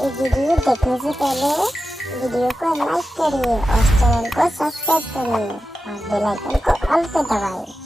ये वीडियो देखने से पहले वीडियो को लाइक करिए और चैनल को सब्सक्राइब करिए और बेल आइकन को ऑल पे दबाइए।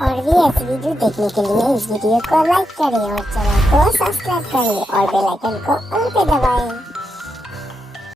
और भी ऐसी वीडियो देखने के लिए इस वीडियो को लाइक करिए और चैनल को सब्सक्राइब करिए और बेल आइकन को ऑल पे दबाएं।